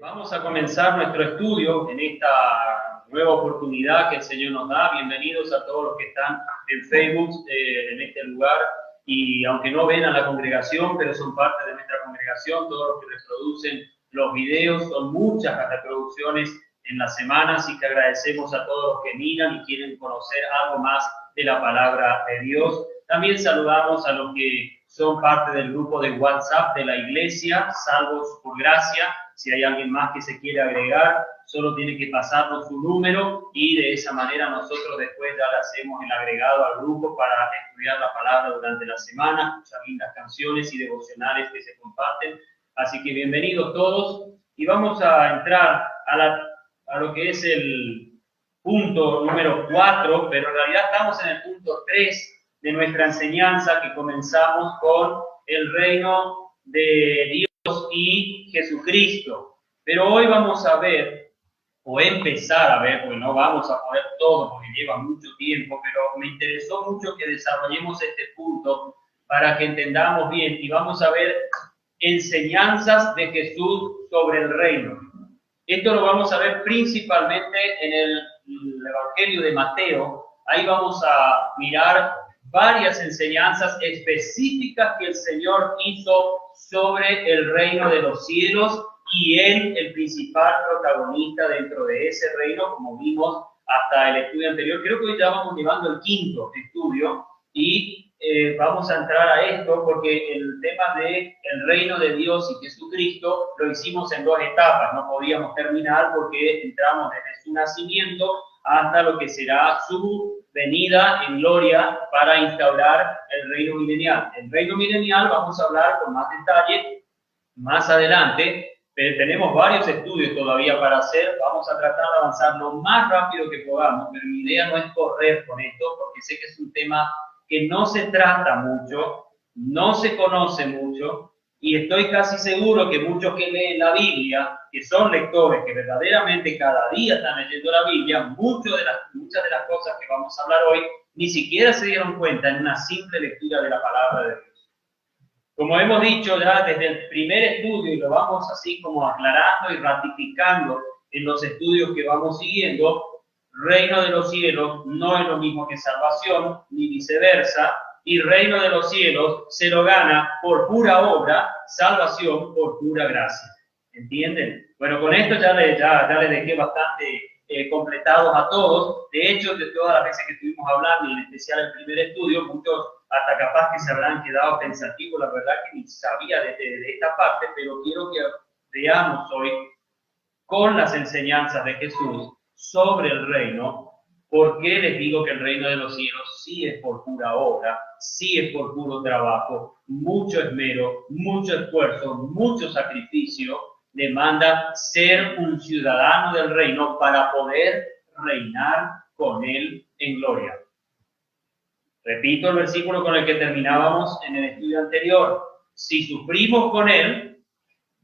Vamos a comenzar nuestro estudio en esta nueva oportunidad que el Señor nos da. Bienvenidos a todos los que están en Facebook, en este lugar. Y aunque no ven a la congregación, pero son parte de nuestra congregación, todos los que reproducen los videos, son muchas las reproducciones en la semana, así que agradecemos a todos los que miran y quieren conocer algo más de la palabra de Dios. También saludamos a los que son parte del grupo de WhatsApp de la iglesia, Salvos por Gracia. Si hay alguien más que se quiere agregar, solo tiene que pasarnos su número y de esa manera nosotros después ya le hacemos el agregado al grupo para estudiar la palabra durante la semana, escuchar lindas canciones y devocionales que se comparten. Así que bienvenidos todos y vamos a entrar a lo que es el punto número 4, pero en realidad estamos en el punto 3 de nuestra enseñanza que comenzamos con el reino de Dios y Jesucristo. Pero hoy vamos a ver, o empezar a ver, porque no vamos a poder todo porque lleva mucho tiempo, pero me interesó mucho que desarrollemos este punto para que entendamos bien y vamos a ver enseñanzas de Jesús sobre el reino. Esto lo vamos a ver principalmente en el Evangelio de Mateo. Ahí vamos a mirar varias enseñanzas específicas que el Señor hizo sobre el reino de los cielos y Él, el principal protagonista dentro de ese reino, como vimos hasta el estudio anterior. Creo que hoy ya vamos llevando el quinto estudio y vamos a entrar a esto porque el tema del reino de Dios y Jesucristo lo hicimos en dos etapas. No podíamos terminar porque entramos desde su nacimiento hasta lo que será su venida en gloria para instaurar el reino milenial. El reino milenial vamos a hablar con más detalle más adelante, pero tenemos varios estudios todavía para hacer. Vamos a tratar de avanzar lo más rápido que podamos, pero mi idea no es correr con esto, porque sé que es un tema que no se trata mucho, no se conoce mucho, y estoy casi seguro que muchos que leen la Biblia, que son lectores, que verdaderamente cada día están leyendo la Biblia, muchas de las cosas que vamos a hablar hoy, ni siquiera se dieron cuenta en una simple lectura de la palabra de Dios. Como hemos dicho ya desde el primer estudio, y lo vamos así como aclarando y ratificando en los estudios que vamos siguiendo, reino de los cielos no es lo mismo que salvación, ni viceversa, y reino de los cielos se lo gana por pura obra, salvación por pura gracia. ¿Entienden? Bueno, con esto ya les dejé bastante completados a todos. De hecho, de todas las veces que estuvimos hablando, y en especial el primer estudio, muchos hasta capaz que se habrán quedado pensativos, la verdad que ni sabía de esta parte, pero quiero que veamos hoy con las enseñanzas de Jesús sobre el reino. ¿Por qué les digo que el reino de los cielos sí es por pura obra, sí es por puro trabajo, mucho esmero, mucho esfuerzo, mucho sacrificio? Demanda ser un ciudadano del reino para poder reinar con él en gloria. Repito el versículo con el que terminábamos en el estudio anterior. Si sufrimos con él,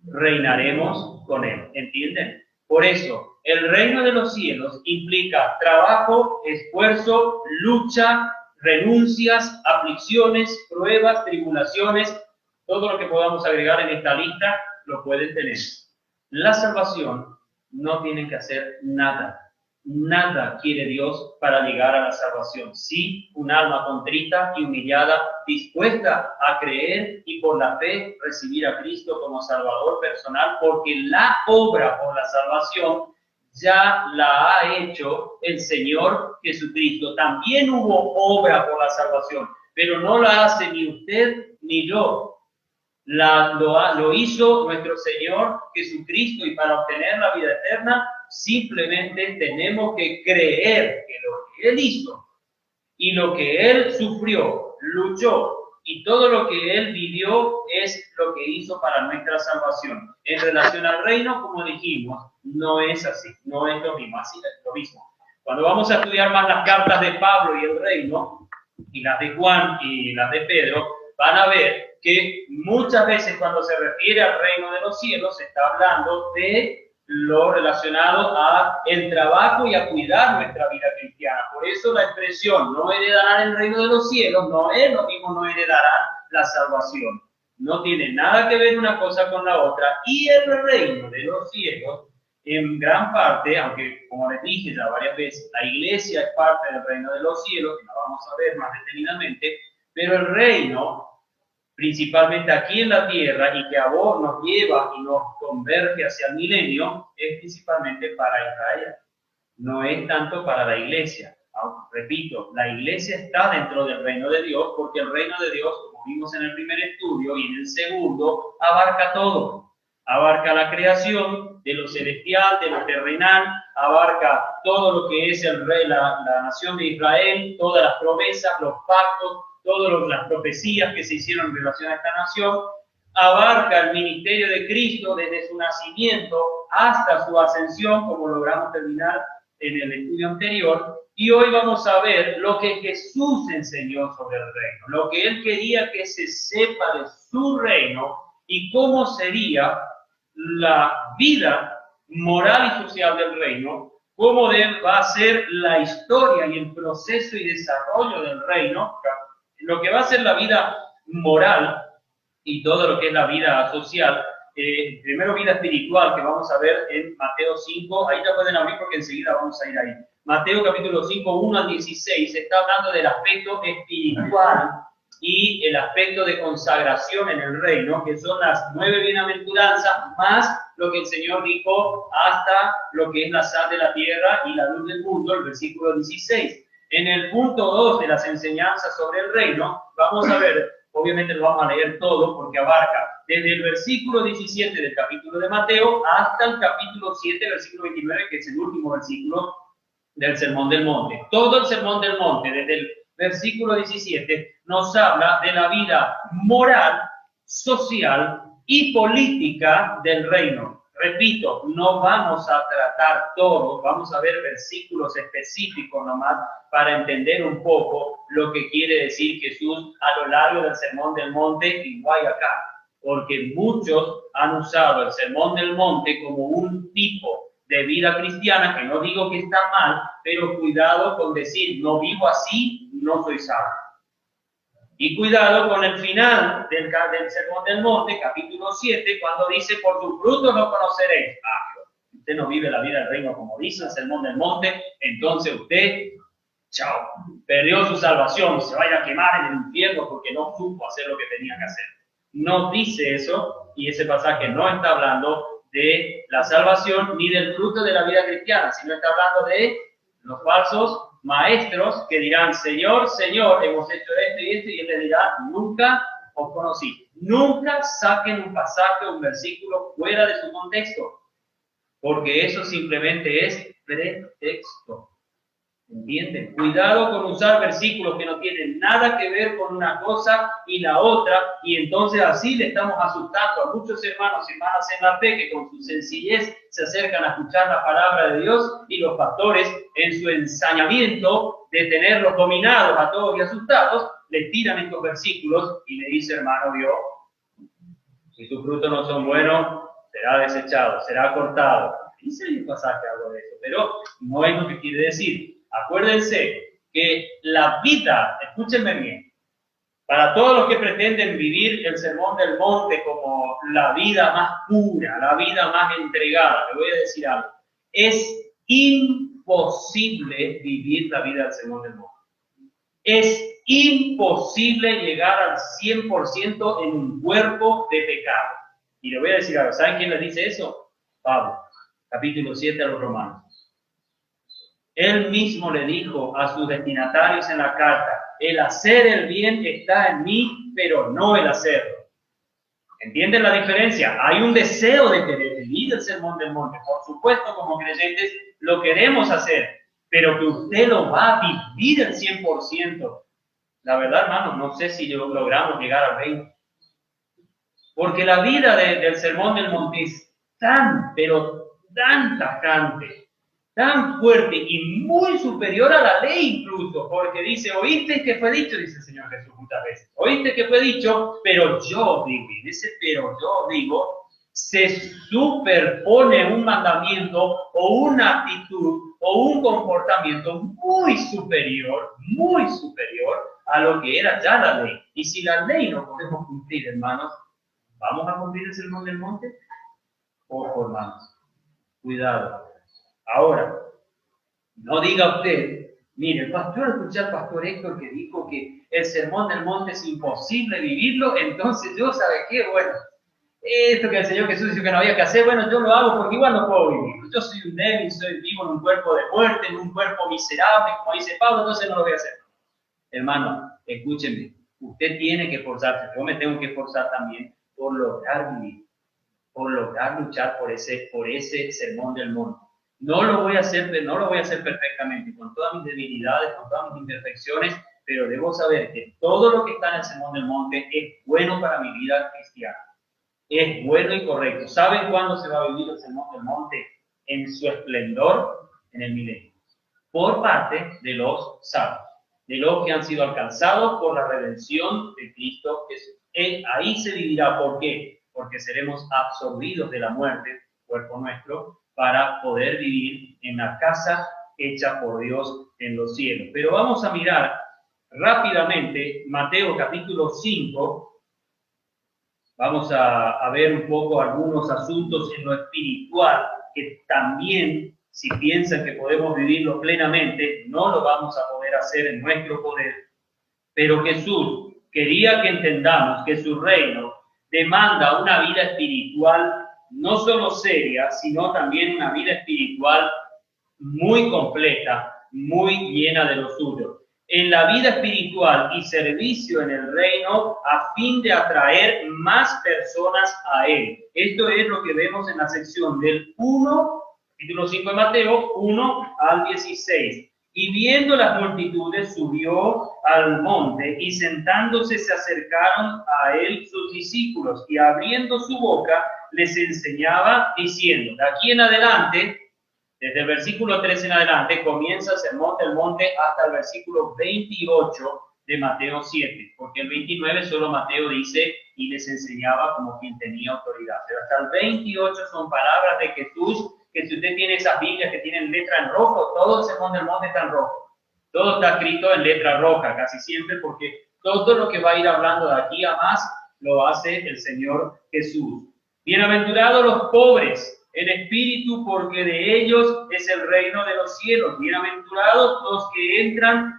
reinaremos con él. ¿Entienden? Por eso, el reino de los cielos implica trabajo, esfuerzo, lucha, renuncias, aflicciones, pruebas, tribulaciones. Todo lo que podamos agregar en esta lista lo pueden tener. La salvación no tienen que hacer nada. Nada quiere Dios para llegar a la salvación. Sí, un alma contrita y humillada, dispuesta a creer y por la fe recibir a Cristo como Salvador personal, porque la obra por la salvación ya la ha hecho el Señor Jesucristo. También hubo obra por la salvación, pero no la hace ni usted ni yo. Lo hizo nuestro Señor Jesucristo, y para obtener la vida eterna simplemente tenemos que creer que lo que Él hizo y lo que Él sufrió, luchó y todo lo que Él vivió es lo que hizo para nuestra salvación. En relación al reino, como dijimos, no es así, no es lo mismo, así es lo mismo. Cuando vamos a estudiar más las cartas de Pablo y el reino, y las de Juan y las de Pedro, van a ver que muchas veces cuando se refiere al reino de los cielos se está hablando de lo relacionado a el trabajo y a cuidar nuestra vida cristiana. Por eso la expresión no heredarán el reino de los cielos no es lo mismo no heredarán la salvación. no tiene nada que ver una cosa con la otra, y el reino de los cielos, en gran parte, aunque como les dije ya varias veces, la iglesia es parte del reino de los cielos, que la vamos a ver más detenidamente, pero el reino, principalmente aquí en la tierra, y que a vos nos lleva y nos converge hacia el milenio, es principalmente para Israel, no es tanto para la iglesia. Repito, la iglesia está dentro del reino de Dios, porque el reino de Dios, como vimos en el primer estudio y en el segundo, abarca todo. Abarca la creación de lo celestial, de lo terrenal, abarca todo lo que es el rey, la nación de Israel, todas las promesas, los pactos, todas las profecías que se hicieron en relación a esta nación, abarca el ministerio de Cristo desde su nacimiento hasta su ascensión, como logramos terminar en el estudio anterior, y hoy vamos a ver lo que Jesús enseñó sobre el reino, lo que Él quería que se sepa de su reino y cómo sería la vida moral y social del reino, cómo va a ser la historia y el proceso y desarrollo del reino, lo que va a ser la vida moral y todo lo que es la vida social. Primero vida espiritual, que vamos a ver en Mateo 5, ahí ya pueden abrir porque enseguida vamos a ir ahí. Mateo capítulo 5, 1 al 16, está hablando del aspecto espiritual y el aspecto de consagración en el reino, que son las 9 bienaventuranzas, más lo que el Señor dijo hasta lo que es la sal de la tierra y la luz del mundo, el versículo 16. En el punto 2 de las enseñanzas sobre el reino, vamos a ver, obviamente lo vamos a leer todo porque abarca desde el versículo 17 del capítulo de Mateo hasta el capítulo 7, versículo 29, que es el último versículo del Sermón del Monte. Todo el Sermón del Monte, desde el versículo 17, nos habla de la vida moral, social y política del reino. Repito, no vamos a tratar todo, vamos a ver versículos específicos nomás para entender un poco lo que quiere decir Jesús a lo largo del Sermón del Monte igual acá. Porque muchos han usado el Sermón del Monte como un tipo de vida cristiana, que no digo que está mal, pero cuidado con decir, no vivo así, no soy salvo. Y cuidado con el final del Sermón del Monte, capítulo 7, cuando dice, por sus frutos lo conoceréis. Usted no vive la vida del reino como dice el Sermón del Monte, entonces usted, chao, perdió su salvación, se va a ir a quemar en el infierno porque no supo hacer lo que tenía que hacer. No dice eso, y ese pasaje no está hablando de la salvación ni del fruto de la vida cristiana, sino está hablando de los falsos maestros que dirán, Señor, Señor, hemos hecho esto y esto, y Él le dirá, nunca os conocí. Nunca saquen un pasaje o un versículo fuera de su contexto, porque eso simplemente es pretexto. ¿Entienden? Cuidado con usar versículos que no tienen nada que ver con una cosa y la otra, y entonces así le estamos asustando a muchos hermanos y hermanas en la fe que con su sencillez se acercan a escuchar la palabra de Dios, y los pastores en su ensañamiento de tenerlos dominados a todos y asustados, le tiran estos versículos y le dice, hermano, Dios, si sus frutos no son buenos, será desechado, será cortado. Dice el pasaje algo de eso, pero no es lo que quiere decir. Acuérdense que la vida, escúchenme bien, para todos los que pretenden vivir el Sermón del Monte como la vida más pura, la vida más entregada, le voy a decir algo, es imposible vivir la vida del Sermón del Monte. Es imposible llegar al 100% en un cuerpo de pecado. Y le voy a decir algo, ¿saben quién le dice eso? Pablo, capítulo 7 a los Romanos. Él mismo le dijo a sus destinatarios en la carta, el hacer el bien está en mí, pero no el hacerlo. ¿Entienden la diferencia? Hay un deseo de querer vivir el Sermón del Monte. Por supuesto, como creyentes, lo queremos hacer, pero que usted lo va a vivir el 100%. La verdad, hermanos, no sé si logramos llegar al 20%. Porque la vida del Sermón del Monte es tan, pero tan tajante, tan fuerte y muy superior a la ley incluso, porque dice, oíste que fue dicho, dice el Señor Jesús muchas veces, oíste que fue dicho, pero yo digo, y ese pero yo digo, se superpone un mandamiento o una actitud o un comportamiento muy superior a lo que era ya la ley. Y si la ley no podemos cumplir, hermanos, ¿Vamos a cumplir el sermón del monte? Ojo, hermanos. Cuidado. Ahora, no diga usted, mire, escuché al pastor Héctor que dijo que el sermón del monte es imposible vivirlo, entonces yo, ¿sabe qué? Bueno, esto que el Señor Jesús dijo que no había que hacer, bueno, yo lo hago porque igual no puedo vivir. Yo soy un débil, soy vivo en un cuerpo de muerte, en un cuerpo miserable, como dice Pablo, entonces no lo voy a hacer. Hermano, escúcheme, usted tiene que esforzarse, yo me tengo que esforzar también por lograr vivir, por lograr luchar por ese sermón del monte. No lo voy a hacer perfectamente, con todas mis debilidades, con todas mis imperfecciones, pero debo saber que todo lo que está en el sermón del monte es bueno para mi vida cristiana. Es bueno y correcto. ¿Saben cuándo se va a vivir el sermón del monte? En su esplendor, en el milenio. Por parte de los salvos, de los que han sido alcanzados por la redención de Cristo Jesús. Ahí se vivirá. ¿Por qué? Porque seremos absorbidos de la muerte, cuerpo nuestro, para poder vivir en la casa hecha por Dios en los cielos. Pero vamos a mirar rápidamente Mateo capítulo 5. Vamos a ver un poco algunos asuntos en lo espiritual que también, si piensan que podemos vivirlo plenamente, no lo vamos a poder hacer en nuestro poder. Pero Jesús quería que entendamos que su reino demanda una vida espiritual no solo seria, sino también una vida espiritual muy completa, muy llena de lo suyo. En la vida espiritual y servicio en el reino a fin de atraer más personas a Él. Esto es lo que vemos en la sección del 1, capítulo 5 de Mateo, 1 al 16. Y viendo las multitudes, subió al monte, y sentándose se acercaron a él sus discípulos, y abriendo su boca les enseñaba, diciendo, de aquí en adelante, desde el versículo 3 en adelante, comienza el sermón del monte hasta el versículo 28 de Mateo 7, porque el 29 solo Mateo dice, y les enseñaba como quien tenía autoridad. Pero hasta el 28 son palabras de Jesús, que si usted tiene esas Biblias que tienen letra en rojo, todo el sermón del monte está en rojo. Todo está escrito en letra roja, casi siempre, porque todo lo que va a ir hablando de aquí a más, lo hace el Señor Jesús. Bienaventurados los pobres en espíritu, porque de ellos es el reino de los cielos. Bienaventurados los que entran,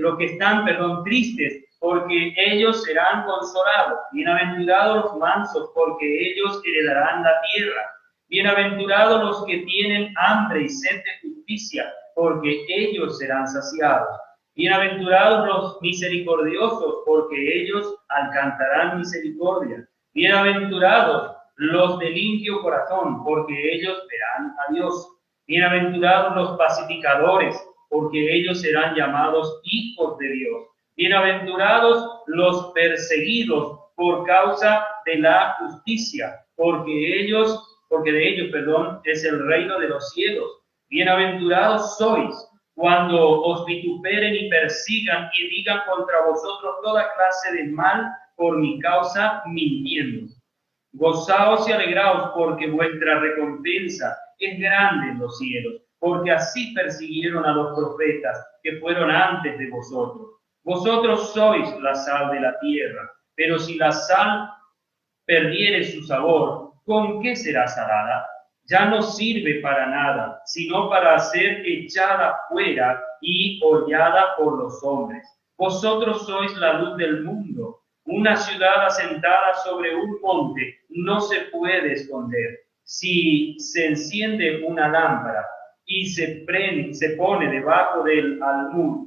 los que están, tristes, porque ellos serán consolados. Bienaventurados los mansos, porque ellos heredarán la tierra. Bienaventurados los que tienen hambre y sed de justicia, porque ellos serán saciados. Bienaventurados los misericordiosos, porque ellos alcanzarán misericordia. Bienaventurados los de limpio corazón, porque ellos verán a Dios. Bienaventurados los pacificadores, porque ellos serán llamados hijos de Dios. Bienaventurados los perseguidos por causa de la justicia, porque de ellos, es el reino de los cielos. Bienaventurados sois cuando os vituperen y persigan y digan contra vosotros toda clase de mal por mi causa, mintiendo. Gozaos y alegraos, porque vuestra recompensa es grande en los cielos, porque así persiguieron a los profetas que fueron antes de vosotros. Vosotros sois la sal de la tierra, pero si la sal perdiere su sabor, ¿con qué será salada? Ya no sirve para nada, sino para ser echada fuera y hollada por los hombres. Vosotros sois la luz del mundo. Una ciudad asentada sobre un monte no se puede esconder. Si se enciende una lámpara y se pone debajo del almud,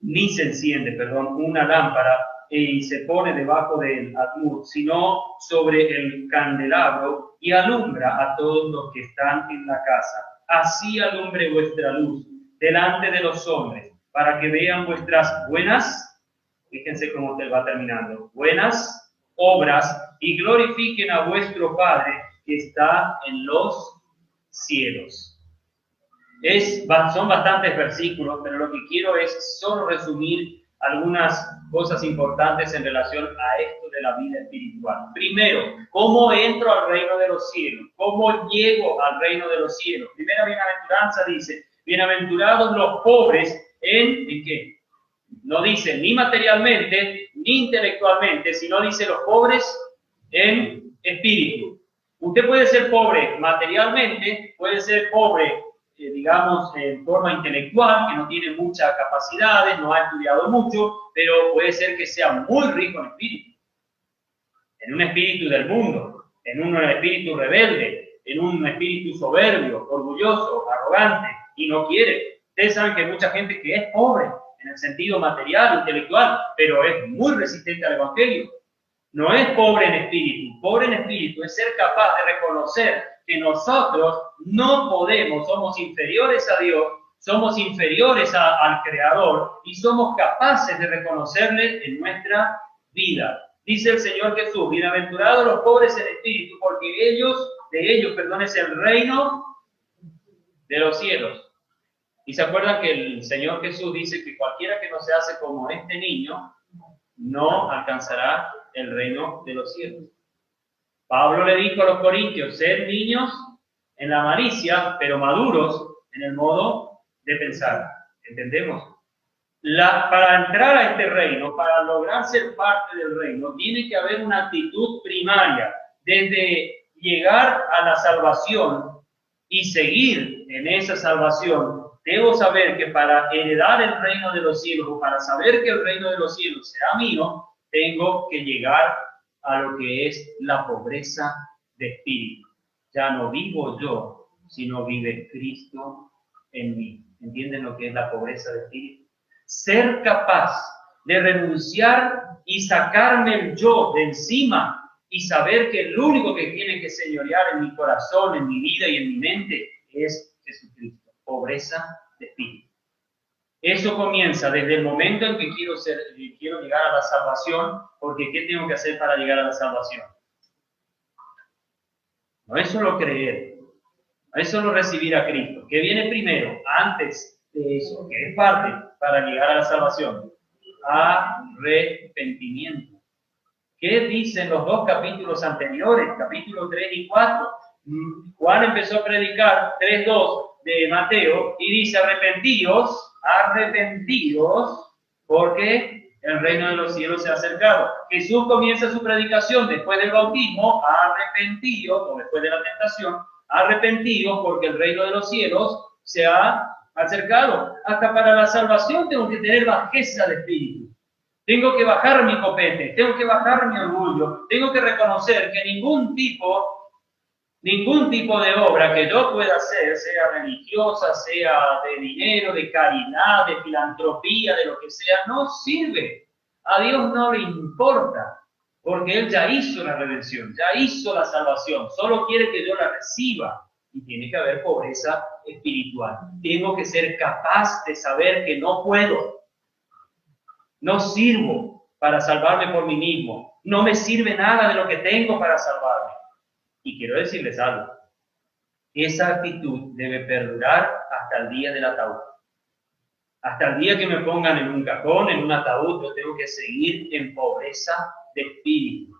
ni se enciende, una lámpara y se pone debajo del almud, sino sobre el candelabro, y alumbra a todos los que están en la casa. Así alumbre vuestra luz delante de los hombres, para que vean vuestras buenas, fíjense cómo te va terminando, buenas obras, y glorifiquen a vuestro Padre que está en los cielos. Son bastantes versículos, pero lo que quiero es solo resumir algunas cosas importantes en relación a esto de la vida espiritual. Primero, ¿cómo entro al reino de los cielos? ¿Cómo llego al reino de los cielos? Primera bienaventuranza dice, bienaventurados los pobres ¿en qué? No dice ni materialmente, ni intelectualmente, sino dice los pobres en espíritu. Usted puede ser pobre materialmente, puede ser pobre, digamos, en forma intelectual, que no tiene muchas capacidades, no ha estudiado mucho, pero puede ser que sea muy rico en espíritu. En un espíritu del mundo, en un espíritu rebelde, en un espíritu soberbio, orgulloso, arrogante, y no quiere. Ustedes saben que hay mucha gente que es pobre en el sentido material, intelectual, pero es muy resistente al Evangelio. No es pobre en espíritu. Pobre en espíritu es ser capaz de reconocer que nosotros no podemos, somos inferiores a Dios, somos inferiores al Creador y somos capaces de reconocerle en nuestra vida. Dice el Señor Jesús, bienaventurados los pobres en espíritu, porque de ellos es el reino de los cielos. Y se acuerdan que el Señor Jesús dice que cualquiera que no se hace como este niño, no alcanzará el reino de los cielos. Pablo le dijo a los corintios, sed niños en la malicia, pero maduros en el modo de pensar. ¿Entendemos? Para entrar a este reino, para lograr ser parte del reino, tiene que haber una actitud primaria, desde llegar a la salvación y seguir en esa salvación. Debo saber que para heredar el reino de los cielos, o para saber que el reino de los cielos será mío, tengo que llegar a lo que es la pobreza de espíritu. Ya no vivo yo, sino vive Cristo en mí. ¿Entienden lo que es la pobreza de espíritu? Ser capaz de renunciar y sacarme el yo de encima y saber que el único que tiene que señorear en mi corazón, en mi vida y en mi mente es Jesucristo. Pobreza de espíritu. Eso comienza desde el momento en que quiero llegar a la salvación, porque ¿qué tengo que hacer para llegar a la salvación? No es solo creer, no es solo recibir a Cristo. ¿Qué viene primero? Antes de eso, que es parte para llegar a la salvación. Arrepentimiento. ¿Qué dicen los dos capítulos anteriores, capítulos 3 y 4? Juan empezó a predicar 3:2 de Mateo y dice arrepentidos, porque el reino de los cielos se ha acercado. Jesús comienza su predicación después del bautismo, arrepentidos, o después de la tentación, arrepentidos porque el reino de los cielos se ha acercado. Hasta para la salvación tengo que tener bajeza de espíritu. Tengo que bajar mi copete, tengo que bajar mi orgullo, tengo que reconocer que ningún tipo de obra que yo pueda hacer, sea religiosa, sea de dinero, de caridad, de filantropía, de lo que sea, no sirve. A Dios no le importa, porque Él ya hizo la redención, ya hizo la salvación, solo quiere que yo la reciba. Y tiene que haber pobreza espiritual. Tengo que ser capaz de saber que no puedo. No sirvo para salvarme por mí mismo. No me sirve nada de lo que tengo para salvarme. Y quiero decirles algo. Esa actitud debe perdurar hasta el día del ataúd. Hasta el día que me pongan en un cajón, en un ataúd, yo tengo que seguir en pobreza de espíritu.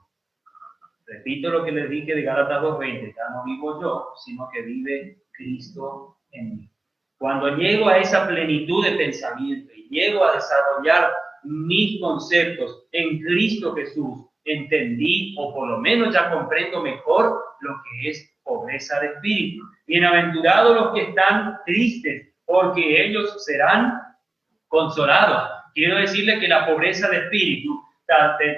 Repito lo que les dije de Gálatas 2:20. Ya no vivo yo, sino que vive Cristo en mí. Cuando llego a esa plenitud de pensamiento y llego a desarrollar mis conceptos en Cristo Jesús, entendí, o por lo menos ya comprendo mejor lo que es pobreza de espíritu. Bienaventurados los que están tristes, porque ellos serán consolados. Quiero decirles que la pobreza de espíritu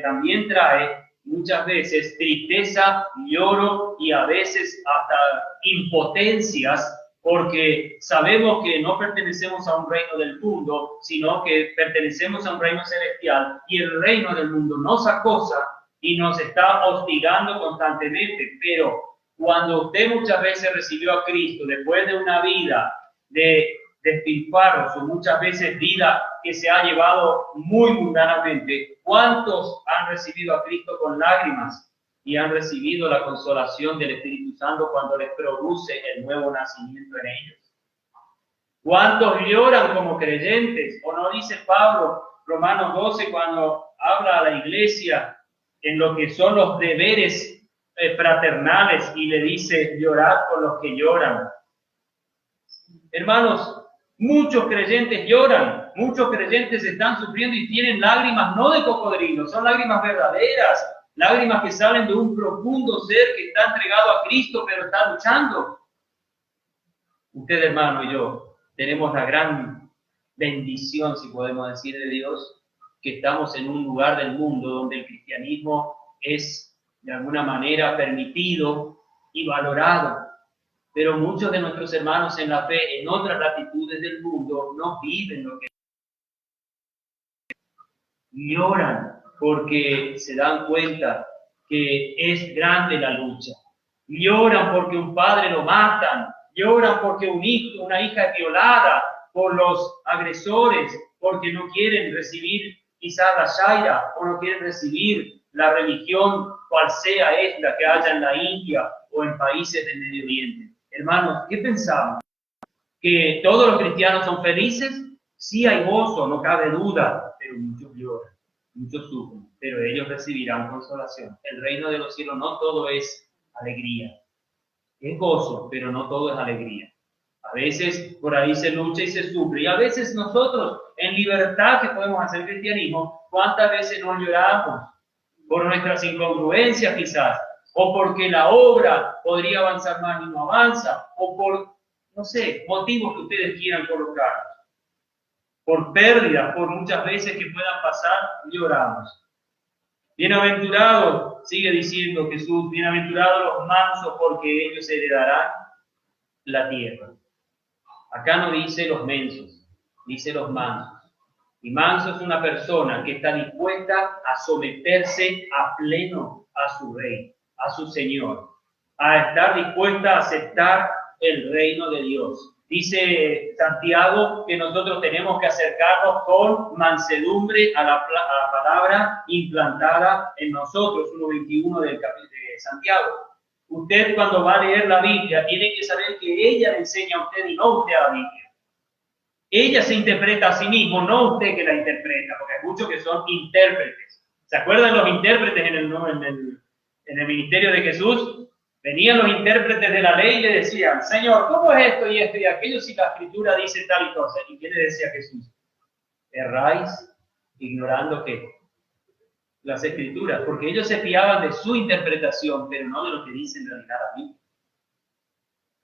también trae muchas veces tristeza, lloro y a veces hasta impotencias, porque sabemos que no pertenecemos a un reino del mundo, sino que pertenecemos a un reino celestial, y el reino del mundo nos acosa y nos está hostigando constantemente. Pero cuando usted muchas veces recibió a Cristo después de una vida de despilfarros, o muchas veces vida que se ha llevado muy mundanamente, ¿cuántos han recibido a Cristo con lágrimas y han recibido la consolación del Espíritu Santo cuando les produce el nuevo nacimiento en ellos? ¿Cuántos lloran como creyentes? ¿O no dice Pablo, Romanos 12, cuando habla a la iglesia en lo que son los deberes fraternales, y le dice, llorad por los que lloran? Hermanos, muchos creyentes lloran muchos creyentes están sufriendo y tienen lágrimas no de cocodrilo, son lágrimas verdaderas, lágrimas que salen de un profundo ser que está entregado a Cristo, pero está luchando. Usted, hermano, y yo tenemos la gran bendición, si podemos decir, de Dios, que estamos en un lugar del mundo donde el cristianismo es de alguna manera permitido y valorado. Pero muchos de nuestros hermanos en la fe, en otras latitudes del mundo, no viven lo que lloran porque se dan cuenta que es grande la lucha. Lloran porque un padre lo matan, lloran porque una hija es violada por los agresores, porque no quieren recibir quizás la shaira o no quieren recibir la religión cual sea esta que haya en la India o en países del Medio Oriente. Hermanos, ¿qué pensamos? ¿Que todos los cristianos son felices? Sí hay gozo, no cabe duda, pero muchos lloran, muchos sufren, pero ellos recibirán consolación. El reino de los cielos no todo es alegría. Es gozo, pero no todo es alegría. A veces por ahí se lucha y se sufre, y a veces nosotros, en libertad que podemos hacer cristianismo, ¿cuántas veces no lloramos? Por nuestras incongruencias quizás, o porque la obra podría avanzar más y no avanza, o por, no sé, motivos que ustedes quieran colocar. Por pérdidas, por muchas veces que puedan pasar, lloramos. Bienaventurados, sigue diciendo Jesús, bienaventurados los mansos, porque ellos heredarán la tierra. Acá no dice los mensos, dice los mansos. Y manso es una persona que está dispuesta a someterse a pleno a su rey, a su Señor, a estar dispuesta a aceptar el reino de Dios. Dice Santiago que nosotros tenemos que acercarnos con mansedumbre a la palabra implantada en nosotros, 1:21 de Santiago. Usted cuando va a leer la Biblia tiene que saber que ella le enseña a usted y no usted a la Biblia. Ella se interpreta a sí mismo, no usted que la interpreta, porque hay muchos que son intérpretes. ¿Se acuerdan los intérpretes en el ministerio de Jesús? Venían los intérpretes de la ley y le decían, Señor, ¿cómo es esto y esto y aquello si la Escritura dice tal y cosa? ¿Y qué le decía Jesús? Erráis ignorando ¿qué? Las Escrituras, porque ellos se fiaban de su interpretación, pero no de lo que dice en realidad la Biblia.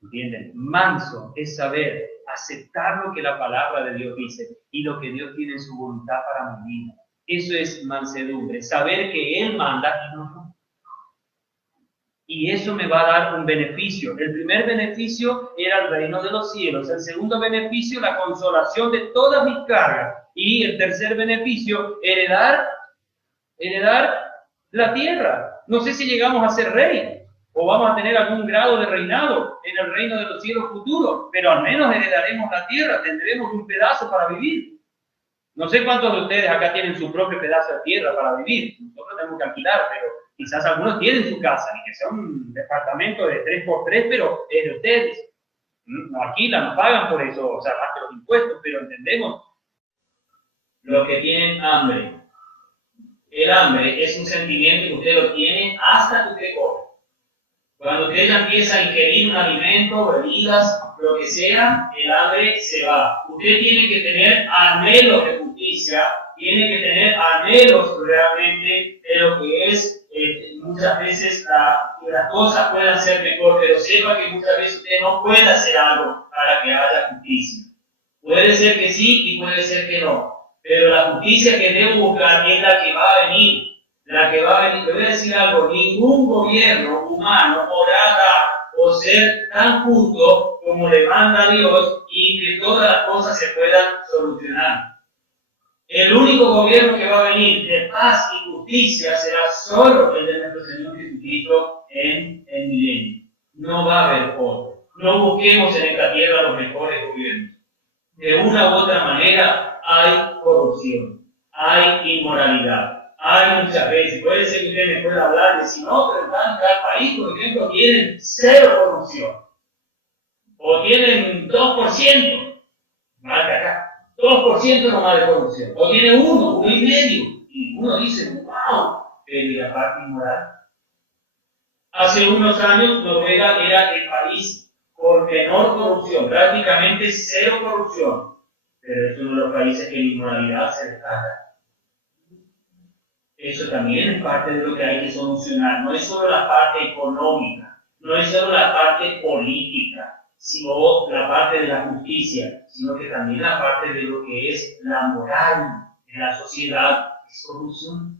¿Entienden? Manso es saber aceptar lo que la palabra de Dios dice y lo que Dios tiene en su voluntad para mi vida. Eso es mansedumbre, saber que Él manda y no yo. Y eso me va a dar un beneficio. El primer beneficio era el reino de los cielos. El segundo beneficio, la consolación de todas mis cargas. Y el tercer beneficio, heredar la tierra. No sé si llegamos a ser rey o vamos a tener algún grado de reinado en el reino de los cielos futuros, pero al menos heredaremos la tierra, tendremos un pedazo para vivir. No sé cuántos de ustedes acá tienen su propio pedazo de tierra para vivir. Nosotros tenemos que alquilar, pero quizás algunos tienen su casa y que sea un departamento de 3x3, pero es de ustedes. No alquilan, no pagan por eso, o sea, más que los impuestos, pero entendemos. Los que tienen hambre. El hambre es un sentimiento que usted lo tiene hasta que usted come. Cuando usted ya empieza a ingerir un alimento, bebidas, lo que sea, el hambre se va. Usted tiene que tener anhelos de justicia, tiene que tener anhelos realmente de lo que es, muchas veces las cosas puedan ser mejor, pero sepa que muchas veces usted no puede hacer algo para que haya justicia. Puede ser que sí y puede ser que no, pero la justicia que debo buscar es la que va a venir. Le voy a decir algo, ningún gobierno humano podrá dar o ser tan justo como le manda Dios y que todas las cosas se puedan solucionar. El único gobierno que va a venir de paz y justicia será solo el de nuestro Señor Jesucristo en el milenio. No va a haber otro. No busquemos en esta tierra los mejores gobiernos. De una u otra manera hay corrupción, hay inmoralidad. Hay muchas veces, puede ser que usted me pueda hablar de si no, pero en tal país, por ejemplo, tienen 0 corrupción. O tienen 2%, marca acá, 2% nomás de corrupción. O tiene 1,5%. Y uno dice, wow, pero la parte inmoral. Hace unos años Noruega era el país con menor corrupción, prácticamente 0 corrupción. pero es uno de los países que en inmoralidad se destaca. Eso también es parte de lo que hay que solucionar. No es solo la parte económica, no es solo la parte política, sino la parte de la justicia, sino que también la parte de lo que es la moral de la sociedad. Es corrupción.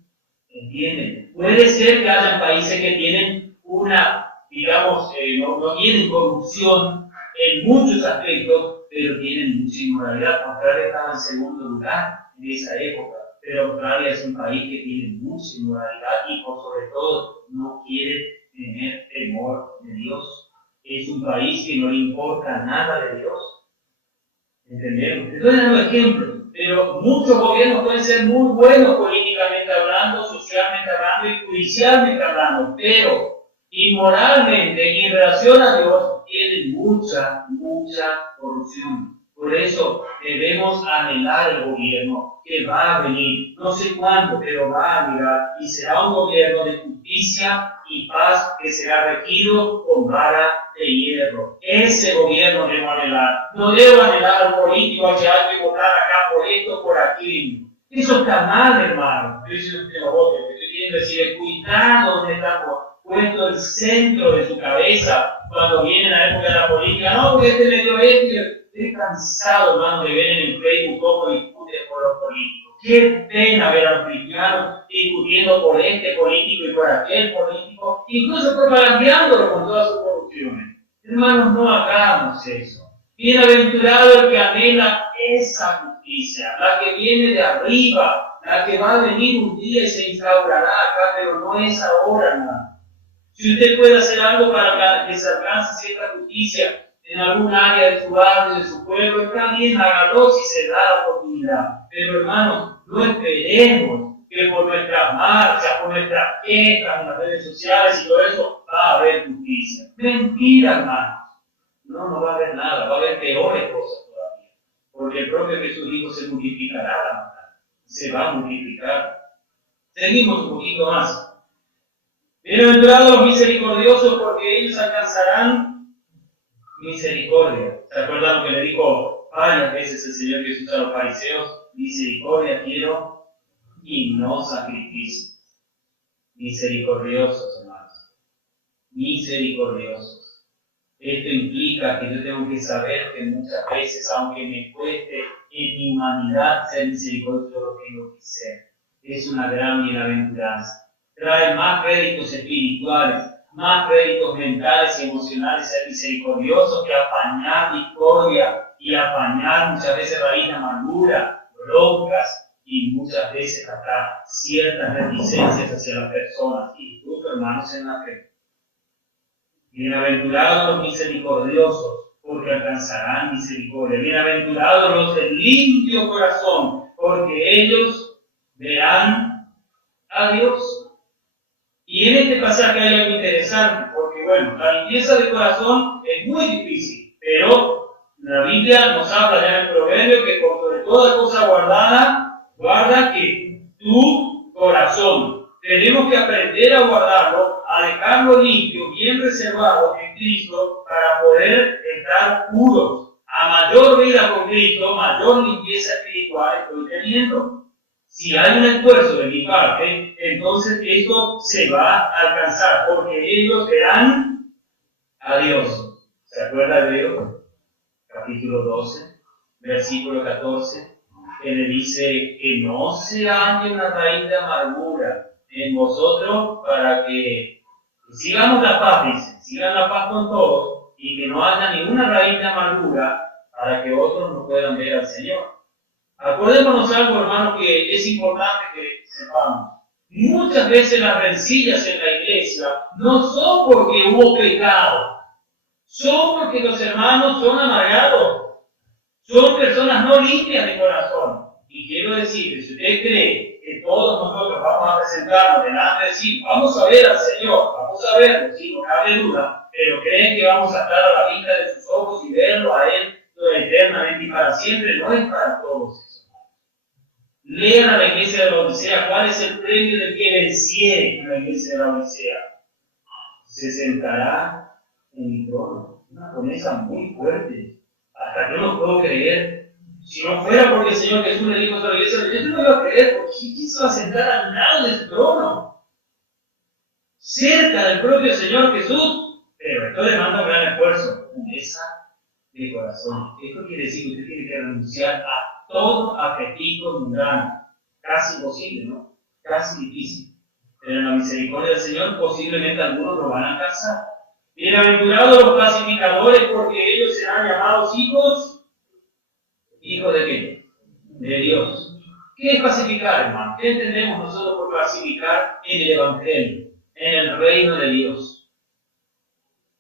¿Entienden? Puede ser que haya países que tienen una, digamos, no tienen corrupción en muchos aspectos, pero tienen mucha inmoralidad. Australia estaba en segundo lugar en esa época, pero Australia es un país que tiene mucha inmoralidad y por sobre todo no quiere tener temor de Dios. Es un país que no le importa nada de Dios. ¿Entendemos? Estoy dando ejemplos, pero muchos gobiernos pueden ser muy buenos políticamente hablando, socialmente hablando y judicialmente hablando, pero inmoralmente y en relación a Dios tienen mucha corrupción. Por eso debemos anhelar el gobierno que va a venir, no sé cuándo, pero va a llegar y será un gobierno de justicia y paz que será regido con vara de hierro. Ese gobierno debo anhelar. No debo anhelar al político a que hay que votar acá por esto, por aquello. Eso está mal, hermano. Yo estoy queriendo decir, cuidado donde está puesto el centro de su cabeza cuando viene la época de la política. No, porque este me dio esto. Estoy cansado, hermano, de ver en el Facebook cómo discuten por los políticos. Qué pena ver a los cristianos discutiendo por este político y por aquel político, incluso propagandeándolo con todas sus corrupciones. Hermanos, no hagamos eso. Bienaventurado el que anhela esa justicia, la que viene de arriba, la que va a venir un día y se instaurará acá, pero no es ahora, hermano. Si usted puede hacer algo para que se alcance cierta justicia en algún área de su barrio, de su pueblo, está bien, hágalo si se da la oportunidad. Pero hermanos, no esperemos que por nuestras marchas, por nuestras quejas en las redes sociales y todo eso, va a haber justicia. Mentira, hermanos. No va a haber nada, va a haber peores cosas todavía. Porque el propio Jesús dijo, se multiplicará la maldad. Se va a multiplicar. Seguimos un poquito más. Bienaventurados los misericordiosos, porque ellos alcanzarán misericordia. ¿Se acuerdan lo que le dijo varias veces el Señor Jesús a los fariseos? Misericordia quiero y no sacrificio. Misericordiosos, hermanos. Misericordiosos. Esto implica que yo tengo que saber que muchas veces, aunque me cueste en mi humanidad ser misericordioso, yo lo tengo que ser. Es una gran bienaventuranza. Trae más réditos espirituales, más réditos mentales y emocionales ser misericordioso que apañar discordia y apañar muchas veces raíz de amargura, broncas y muchas veces hasta ciertas reticencias hacia las personas, incluso hermanos en la fe. Bienaventurados los misericordiosos, porque alcanzarán misericordia. Bienaventurados los de limpio corazón, porque ellos verán a Dios. Y en este pasaje hay algo interesante, porque bueno, la limpieza de corazón es muy difícil, pero la Biblia nos habla ya en el proverbio que por sobre toda cosa guardada, guarda que tu corazón. Tenemos que aprender a guardarlo, a dejarlo limpio, bien reservado en Cristo, para poder estar puros. A mayor vida con Cristo, mayor limpieza espiritual estoy teniendo. Si hay un esfuerzo de mi parte, entonces esto se va a alcanzar, porque ellos verán a Dios. ¿Se acuerda de Dios? Capítulo 12, versículo 14, que le dice que no se halle una raíz de amargura en vosotros para que sigamos la paz, dice, sigan la paz con todos y que no haya ninguna raíz de amargura para que otros no puedan ver al Señor. Acordémonos algo, hermano, que es importante que sepamos. Muchas veces las rencillas en la iglesia no son porque hubo pecado, son porque los hermanos son amargados, son personas no limpias de corazón. Y quiero decir, si usted cree que todos nosotros vamos a presentarnos delante de sí, vamos a ver al Señor, vamos a verlo, si no cabe duda, pero creen que vamos a estar a la vista de sus ojos y verlo a Él eternamente y para siempre, no es para todos eso. Lean a la iglesia de la Odisea cuál es el premio del que venciere en la iglesia de la Odisea. Se sentará en mi trono. Una promesa muy fuerte. Hasta que no puedo creer. Si no fuera porque el Señor Jesús le dijo a la iglesia, yo no iba a creer, porque ¿quién se va a sentar al lado de su trono? Cerca del propio Señor Jesús. Pero esto demanda un gran esfuerzo, pureza de corazón. Esto quiere decir que usted tiene que renunciar a todo apetito mundano. Casi imposible, ¿no? Casi difícil. Pero en la misericordia del Señor posiblemente algunos lo van a alcanzar. Bienaventurados los pacificadores, porque ellos serán llamados hijos. ¿Hijos de qué? De Dios. ¿Qué es pacificar, hermano? ¿Qué entendemos nosotros por pacificar en el Evangelio, en el reino de Dios?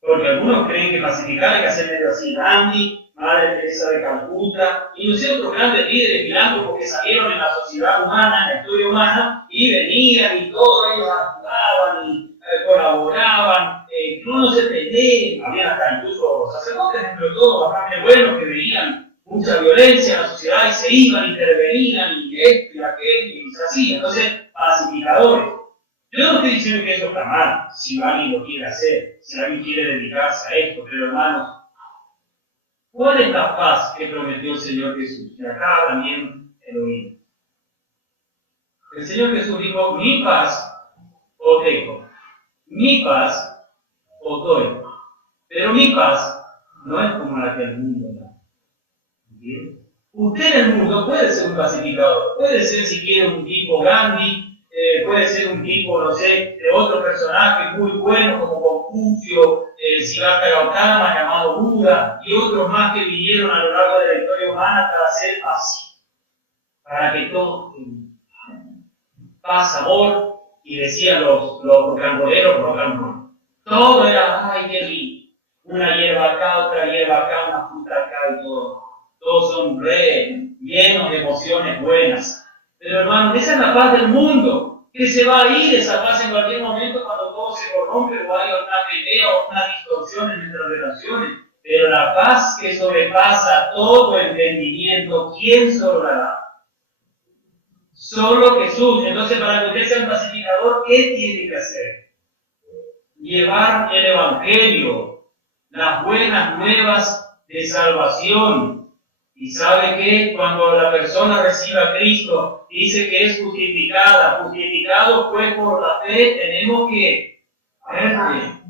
Porque algunos creen que pacificar hay que hacer medio así. Gandhi, Madre Teresa de Calcuta, y no sé, otros grandes líderes filántropos que salieron en la sociedad humana, en la historia humana, y venían y todos ellos ayudaban y colaboraban, no se peleen, había hasta incluso sacerdotes, entre todos, bastante buenos, que veían mucha violencia en la sociedad y se iban, intervenían, y esto y aquello, y se hacía. Entonces, pacificadores. Yo no estoy diciendo que eso está mal, si alguien lo quiere hacer, si alguien quiere dedicarse a esto, pero hermanos, ¿cuál es la paz que prometió el Señor Jesús? Y acá también el oído. El Señor Jesús dijo, mi paz os dejo, mi paz os doy, pero mi paz no es como la que el mundo da. ¿Bien? Usted en el mundo puede ser un pacificador, puede ser si quiere un tipo Gandhi, puede ser un tipo, no sé, de otro personaje muy bueno como Confucio, Siddhartha Gautama, llamado Buda, y otros más que vinieron a lo largo de la historia humana para ser así, para que todo paz, amor, y decían los rocanroleros, rock and roll. Todo era, ay, qué lindo. Una hierba acá, otra hierba acá, una fruta acá y todo. Todos son llenos de emociones buenas. Pero hermano, esa es la paz del mundo, que se va a ir esa paz en cualquier momento cuando todo se corrompe o hay una pelea o una distorsión en nuestras relaciones. Pero la paz que sobrepasa todo entendimiento, ¿quién solo la da? Solo Jesús. Entonces, para que usted sea un pacificador, ¿qué tiene que hacer? Llevar el Evangelio, las buenas nuevas de salvación. Y sabe que cuando la persona recibe a Cristo, dice que es justificada. Justificado pues por la fe, tenemos que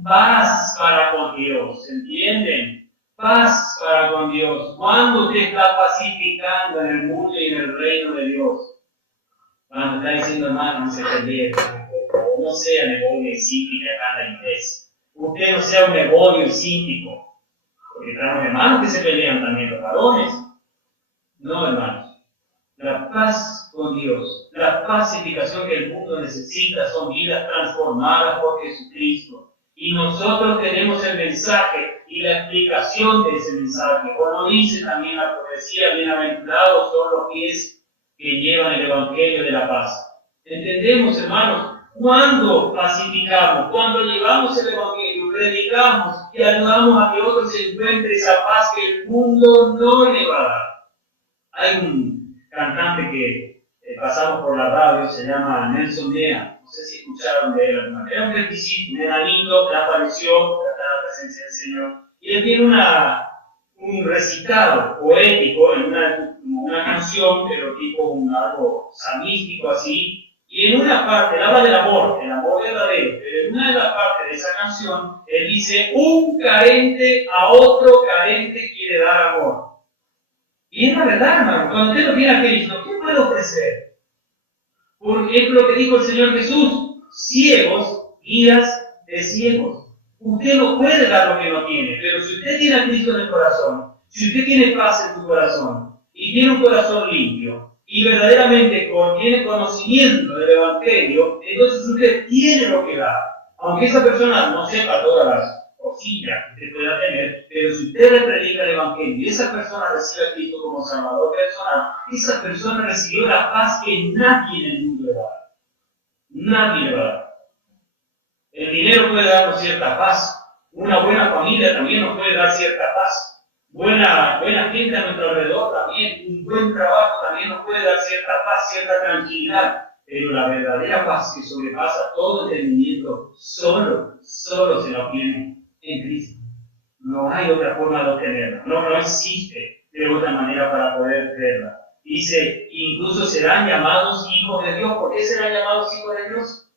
paz para con Dios. ¿Entienden? Paz para con Dios. Cuando usted está pacificando en el mundo y en el reino de Dios, cuando está diciendo, hermano, no se pelee, no sea negocio y síntico acá en la iglesia. Usted no sea un negocio y síntico. Porque están hermanos que se pelean también, los varones. No, hermanos. La paz con Dios, la pacificación que el mundo necesita son vidas transformadas por Jesucristo. Y nosotros tenemos el mensaje y la explicación de ese mensaje. Como dice también la profecía, bienaventurados son los pies que llevan el Evangelio de la paz. ¿Entendemos, hermanos? Cuando pacificamos, cuando llevamos el Evangelio, predicamos y ayudamos a que otros se encuentren esa paz que el mundo no le va a dar. Hay un cantante que pasamos por la radio, se llama Nelson Nea, no sé si escucharon de él alguna vez. Era un discípulo, era lindo, le apareció, está la presencia del Señor, y él tiene un recitado poético en una canción, pero tipo algo salmístico así, y en una parte, él habla del amor verdadero, pero en una de las partes de esa canción, él dice, un carente a otro carente quiere dar amor. Y es la verdad, hermano, cuando usted lo tiene a Cristo, ¿qué puede ofrecer? Porque es lo que dijo el Señor Jesús, ciegos, guías de ciegos. Usted no puede dar lo que no tiene, pero si usted tiene a Cristo en el corazón, si usted tiene paz en su corazón, y tiene un corazón limpio, y verdaderamente tiene conocimiento del Evangelio, entonces usted tiene lo que da. Aunque esa persona no sepa todas las cosillas que usted pueda tener, pero si usted le predica el Evangelio y esa persona recibe a Cristo como Salvador personal, esa persona recibió la paz que nadie en el mundo le va a dar. Nadie le va a dar. El dinero puede darnos cierta paz. Una buena familia también nos puede dar cierta paz. Buena gente a nuestro alrededor también. Un buen trabajo también nos puede dar cierta paz, cierta tranquilidad. Pero la verdadera paz que sobrepasa todo entendimiento, solo se la obtiene en Cristo. No hay otra forma de obtenerla. No existe. de otra manera para poder verla. Dice, incluso serán llamados hijos de Dios. ¿Por qué serán llamados hijos de Dios?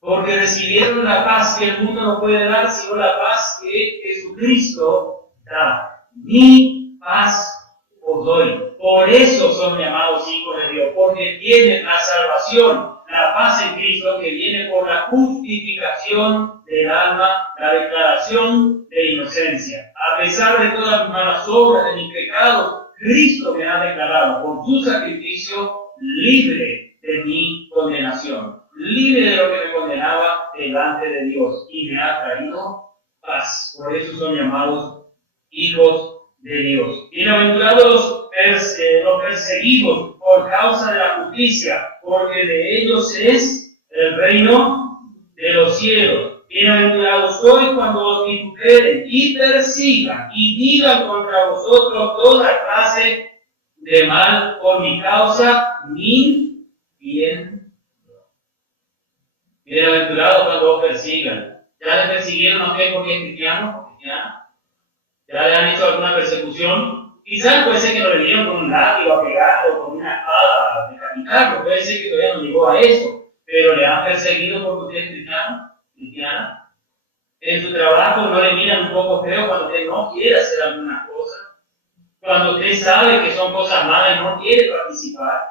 Porque recibieron la paz que el mundo no puede dar, sino la paz que Jesucristo da. Mi paz os doy. Por eso son llamados hijos de Dios, porque tienen la salvación, la paz en Cristo que viene por la justificación del alma, la declaración de inocencia. A pesar de todas mis malas obras, de mis pecados, Cristo me ha declarado por su sacrificio libre de mi condenación, libre de lo que me condenaba delante de Dios, y me ha traído paz. Por eso son llamados hijos de Dios. Bienaventurados los perseguidos por causa de la justicia, porque de ellos es el reino de los cielos. Bienaventurados sois cuando os vituperen y persigan y digan contra vosotros toda clase de mal por mi causa, mi bien. Bienaventurados cuando os persigan. ¿Ya le persiguieron a usted porque es cristiano o cristiana? ¿Ya le han hecho alguna persecución? Quizás puede ser que lo vendieron con un látigo a pegar o con una espada a decapitarlo. Puede ser que todavía no llegó a eso. Pero le han perseguido porque usted es cristiano, cristiana. En su trabajo no le miran un poco feo cuando usted no quiere hacer alguna cosa. Cuando usted sabe que son cosas malas y no quiere participar.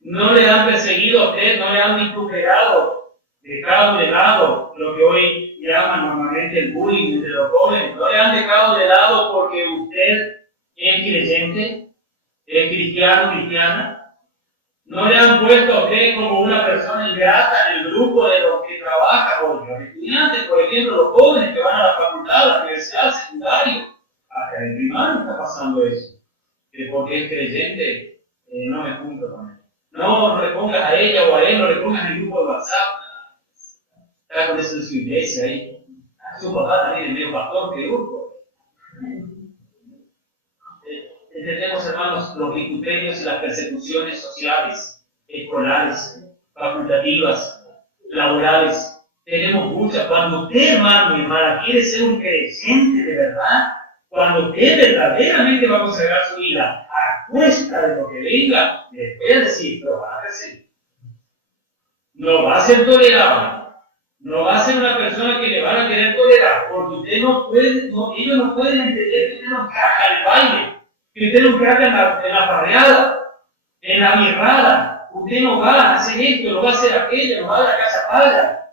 No le han perseguido a usted, no le han vituperado, dejado de lado lo que hoy llaman normalmente el bullying entre los jóvenes. No le han dejado de lado porque usted es creyente, es cristiano, cristiana. No le han puesto a usted como una persona ingrata en el grupo de los que trabajan, o los estudiantes, por ejemplo, los jóvenes que van a la facultad, a la universidad, al secundario. Hasta en primario está pasando eso. Que porque es creyente, no me junto con él. No le pongas a ella o a él, no le pongas en el grupo de WhatsApp. Está con eso de su iglesia ahí. Su papá también es medio pastor, que grupo. Entendemos, hermanos, los vituperios y las persecuciones sociales, escolares, facultativas, laborales. Tenemos muchas. Cuando usted, hermano y hermana, quiere ser un creyente de verdad, cuando usted verdaderamente va a consagrar su vida a cuesta de lo que venga, les voy a decir, lo va a hacer. No va a ser tolerable. No va a ser una persona que le van a querer tolerar, porque usted no puede, ellos no pueden entender que usted no encaja en el baile, que usted no encaja en la parreada, en la birrada. Usted no va a hacer esto, no va a hacer aquello, no va a la casa paga,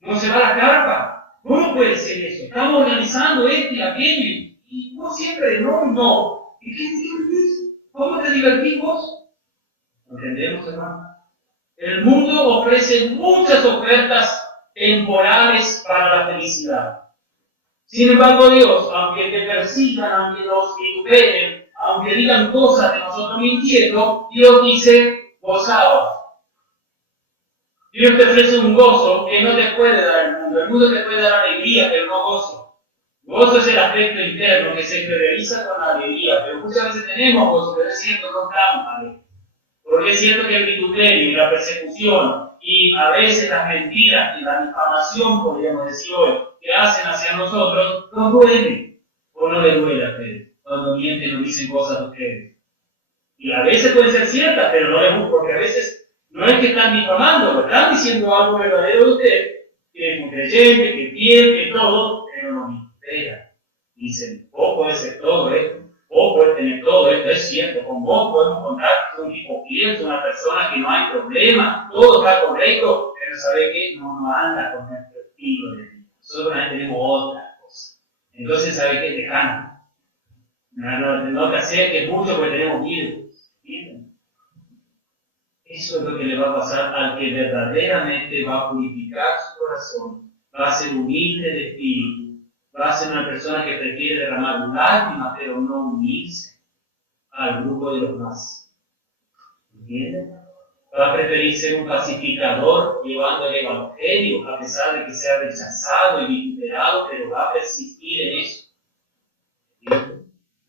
no se va a la carpa. ¿Cómo puede ser eso? Estamos organizando esto y aquello, y no siempre no, no. ¿Y qué es? ¿Cómo te divertís vos? ¿Entendemos, hermano? El mundo ofrece muchas ofertas temporales para la felicidad. Sin embargo, Dios, aunque te persigan, aunque nos vituperen, aunque digan cosas de nosotros mintiendo, Dios dice, gozaos. Dios te ofrece un gozo que no te puede dar el mundo. El mundo te puede dar alegría, pero no gozo. Gozo es el aspecto interno que se exterioriza con la alegría, pero muchas veces tenemos gozo, pero es cierto, no estamos alegres. Porque es cierto que el vituperio y la persecución y a veces las mentiras y la difamación, podríamos decir hoy, que hacen hacia nosotros, nos duele. ¿O no les duele a ustedes? Cuando mienten o dicen cosas a ustedes. Y a veces pueden ser ciertas, pero no les gusta, porque a veces no es que están difamando, están diciendo algo verdadero de usted, que es un creyente, que es fiel, que todo, pero no vitupera. Dicen, vos podés ser todo esto. Vos podés tener todo esto, es cierto, con vos podemos contar que sos un tipo fiel, una persona que no hay problema, todo está correcto, pero ¿sabe qué? No anda con nuestro estilo de vida. Nosotros también tenemos otra cosa. Entonces, ¿sabe qué? Dejando. No te acerques mucho porque tenemos miedo. Eso es lo que le va a pasar al que verdaderamente va a purificar su corazón, va a ser humilde de espíritu. Va a ser una persona que prefiere derramar lágrimas, pero no unirse al grupo de los más. ¿Entienden? Va a preferir ser un pacificador llevando el evangelio, a pesar de que sea rechazado y vituperado, pero va a persistir en eso. ¿Entienden?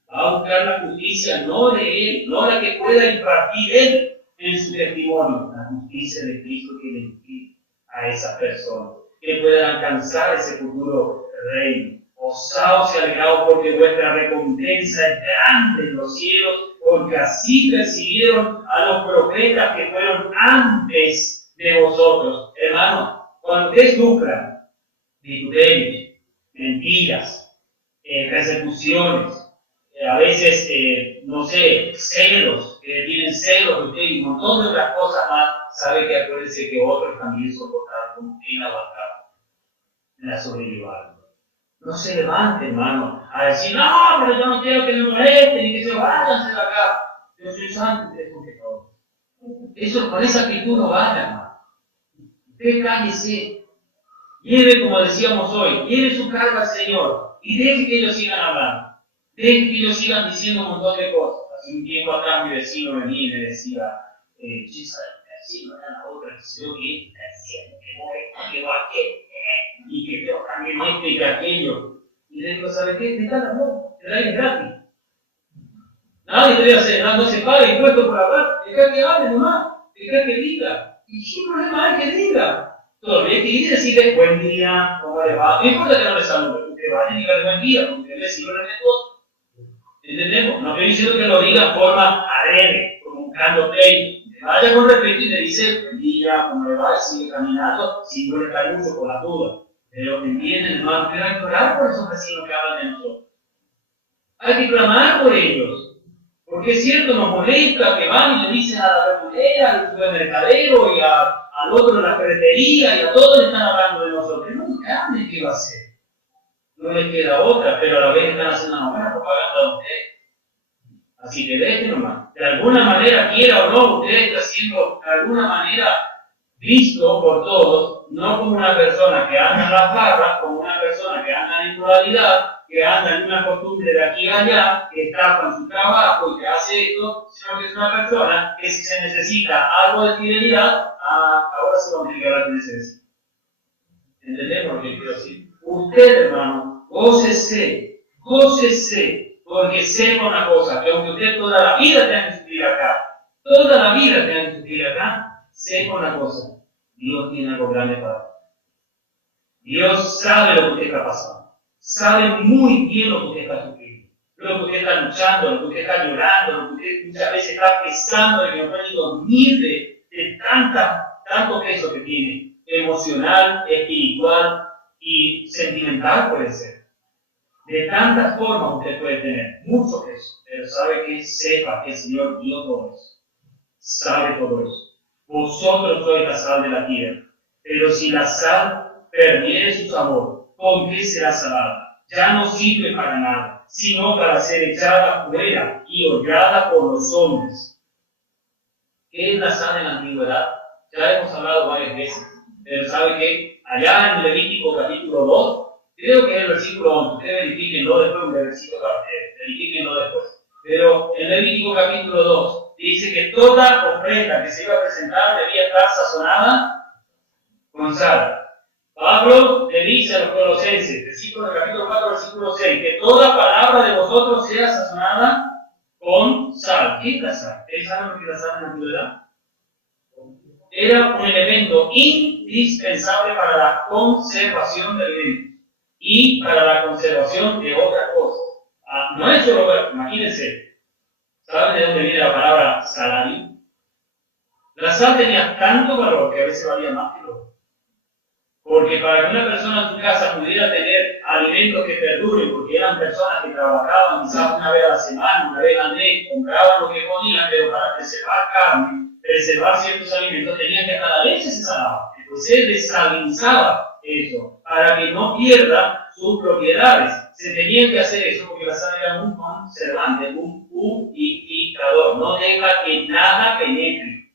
Va a buscar la justicia no de él, no la que pueda impartir él en su testimonio, la justicia de Cristo que le impide a esa persona, que pueda alcanzar ese futuro reino Gozaos y alegraos porque vuestra recompensa es grande en los cielos, porque así persiguieron a los profetas que fueron antes de vosotros. Hermano, cuando ustedes sufran vituperios, mentiras, persecuciones, a veces, no sé, celos, que tienen celos de ustedes y un montón de otras cosas más, sabe que acuérdense que otros también soportaron como que la batalla, la sobrellevaron. No se levante, hermano, a decir, no, pero yo no quiero que me molesten y que se vayan de acá. Yo soy santo y ustedes que todos. Eso, con esa actitud no vaya, hermano. Usted cállese. Lleve, como decíamos hoy, lleve su carga al Señor y deje que ellos sigan hablando. Deje que ellos sigan diciendo un montón de cosas. Hace un tiempo atrás mi vecino venía y me decía, chisa, vecino, era la otra, yo que va que y que yo también esto y que aquello. Y le digo, ¿sabes qué? Déjala, no, te la es gratis. Nadie te debe hacer, no se paga impuesto por hablar, deja que hable nomás, deja que diga. Y qué problema hay que diga. Todavía que ir y decirle buen día, ¿cómo le va? No importa que no le salude, usted vaya y dígale buen día, porque usted le sigue respetuoso. ¿Entendemos? No estoy diciendo que lo diga en forma adrede, como un canto peito. Vaya con respeto y le dice buen día, ¿cómo le va? Y sigue caminando, sin molestar mucho por la duda. Pero entienden, hermano, que hay que orar por esos vecinos que hablan de nosotros. Hay que clamar por ellos. Porque es cierto, nos molesta que van y le dicen a la verdulera, al supermercadero y al otro en la ferretería y a todos le están hablando de nosotros. No entienden qué va a hacer. No les queda otra, pero a la vez están haciendo una buena propaganda de usted. Así que deje nomás. De alguna manera, quiera o no, usted está siendo de alguna manera visto por todos, no como una persona que anda en las barras, como una persona que anda en inmoralidad, que anda en una costumbre de aquí a allá, que está con su trabajo y que hace esto, sino que es una persona que si se necesita algo de fidelidad, ahora se va a aplicar la que necesita. ¿Entendemos lo que quiero decir? Usted, hermano, gócese, porque sepa una cosa, que aunque usted toda la vida tenga que sufrir acá, sepa una cosa, Dios tiene algo grande para ti. Dios sabe lo que usted está pasando, sabe muy bien lo que usted está sufriendo, lo que usted está luchando, lo que usted está llorando, lo que usted muchas veces está pesando de que no puede dormir de tanto peso que tiene, emocional, espiritual y sentimental puede ser. De tantas formas usted puede tener, mucho peso, pero sabe que sepa que el Señor dio todo eso, sabe todo eso. Vosotros sois la sal de la tierra, pero si la sal perdiere su sabor, ¿con qué será salada? Ya no sirve para nada, sino para ser echada fuera y hollada por los hombres. ¿Qué es la sal en la antigüedad? Ya hemos hablado varias veces, pero sabe que allá en Levítico capítulo 2, creo que es el versículo 11, ustedes verifíquenlo después, verifíquenlo después. Pero en Levítico capítulo 2 dice que toda ofrenda que se iba a presentar debía estar sazonada con sal. Pablo le dice a los colosenses, versículo del capítulo 4, versículo 6, que toda palabra de vosotros sea sazonada con sal. ¿Qué es la sal? ¿Ustedes saben lo que es la sal en la antigüedad? Era un elemento indispensable para la conservación de alimentos y para la conservación de otras cosas. No es solo, imagínense, ¿saben de dónde viene la palabra salario? La sal tenía tanto valor que a veces valía más que el oro. Porque para que una persona en su casa pudiera tener alimentos que perduren, porque eran personas que trabajaban quizás una vez a la semana, una vez al mes, compraban lo que podían, pero para preservar carne, preservar ciertos alimentos, tenían que hasta la leche se salaba. Entonces él desalinizaba eso, para que no pierda sus propiedades. Se tenían que hacer eso porque la sal era un conservante, un purificador, no deja que nada penetre.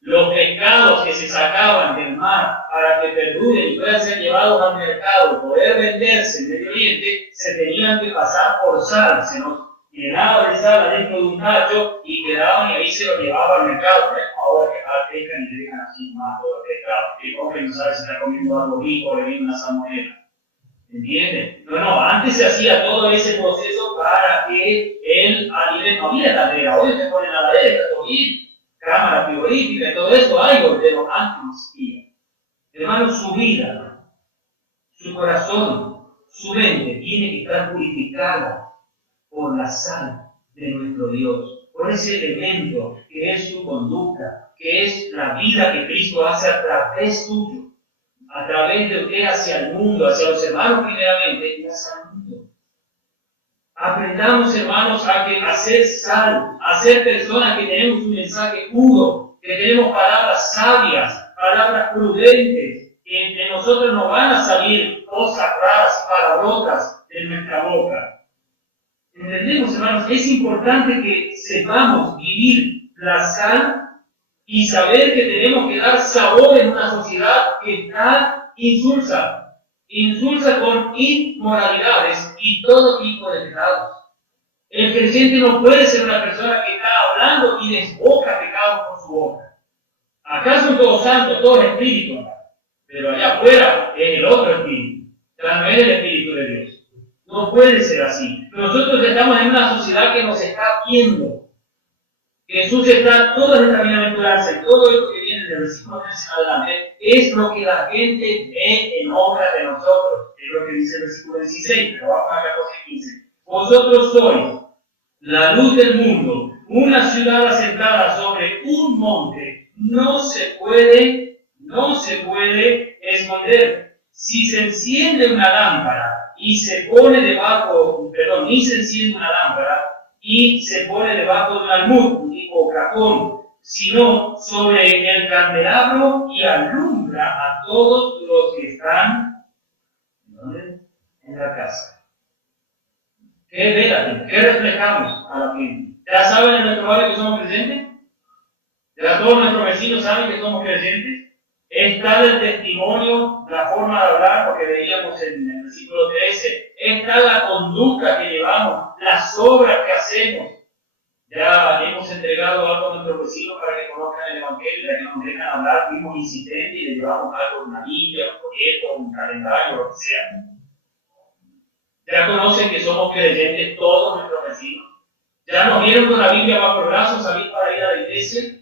Los pescados que se sacaban del mar para que perduren y puedan ser llevados al mercado, poder venderse en Medio Oriente, se tenían que pasar por sal. Se nos llenaba de sal adentro de un tacho y quedaban y ahí se lo llevaba al mercado. Ahora que pescan y dejan así más todo el pescado. Que comen no sabe si está comiendo algo rico o le viene una salmonela. ¿Entienden? No, antes se hacía todo ese proceso para que el alimento, no había heladera, hoy se pone en la heladera, todo bien. Cámara frigorífica y todo eso hay, pero antes no existía. Hermano, su vida, su corazón, Su mente tiene que estar purificada por la sal de nuestro Dios, por ese elemento que es su conducta, que es la vida que Cristo hace a través tuyo, a través de usted hacia el mundo, hacia los hermanos primeramente y hacia el mundo. Aprendamos, hermanos, a ser sal, a ser personas que tenemos un mensaje puro, que tenemos palabras sabias, palabras prudentes, que de nosotros no van a salir cosas raras, palabrotas de nuestra boca. ¿Entendemos, hermanos? Es importante que sepamos vivir la sal y saber que tenemos que dar sabor en una sociedad que está insulsa con inmoralidades y todo tipo de pecados. El creyente no puede ser una persona que está hablando y desboca pecados con su boca. Acá son todos santos, todos espíritus, pero allá afuera es el otro espíritu, no es el Espíritu de Dios. No puede ser así. Nosotros estamos en una sociedad que nos está viendo. Jesús está, toda nuestra bienaventuranza y todo esto que viene del versículo 13 en adelante, es lo que la gente ve en obras de nosotros. Es lo que dice el versículo 16, pero vamos a 14:15. Vosotros sois la luz del mundo, una ciudad asentada sobre un monte, no se puede esconder. Si se enciende una lámpara y se pone ni se enciende una lámpara y se pone debajo de un almud, tipo cajón, sino sobre el candelabro y alumbra a todos los que están en la casa. ¿Qué vela? ¿Qué reflejamos a la gente? ¿Ya saben en nuestro barrio que somos creyentes? ¿Ya todos nuestros vecinos saben que somos creyentes? Es tal el testimonio, la forma de hablar, porque veíamos en el versículo 13, es tal la conducta que llevamos, las obras que hacemos. Ya hemos entregado algo a nuestros vecinos para que conozcan el Evangelio, para que nos dejan hablar, fuimos insistentes y le llevamos algo, una Biblia, un folleto, un calendario, lo que sea. Ya conocen que somos creyentes todos nuestros vecinos. Ya nos vieron con la Biblia bajo el brazo salir para ir a la iglesia.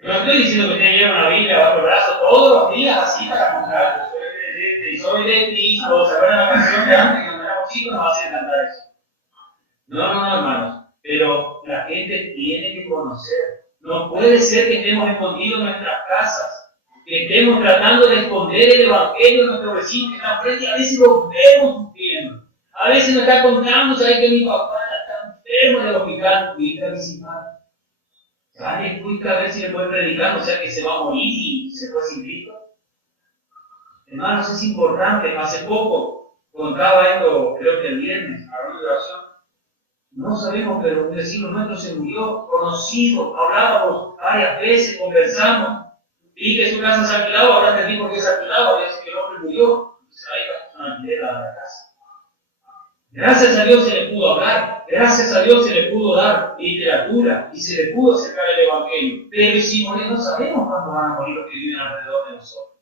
No estoy diciendo que ustedes lleven una Biblia bajo el brazo todos los días así para mostrar que soy creyente y soy de Cristo. ¿Se acuerdan la canción de antes que cuando éramos chicos nos hacían cantar eso? No, hermanos. Pero la gente tiene que conocer. No puede ser que estemos escondidos en nuestras casas, que estemos tratando de esconder el Evangelio de nuestro vecino que está frente y a veces lo vemos sufriendo. A veces nos está contando, ¿sabes que mi papá está enfermo del hospital? Y está visitando. Ya le fuiste a ver si le puede predicar, o sea que se va a morir y se fue sin Cristo. Hermanos, es importante. Hace poco contaba esto, creo que el viernes, hablando de oración. No sabemos, pero un vecino nuestro se murió, conocido, hablábamos varias veces, conversamos. Vi que su casa se alquilaba, ahora entendí por qué se alquilaba, ya sé que el hombre murió. Entonces ahí va una alquiler a la casa. Gracias a Dios se le pudo hablar, gracias a Dios se le pudo dar literatura y se le pudo acercar el Evangelio. Pero si morir, no sabemos cuándo van a morir los que viven alrededor de nosotros.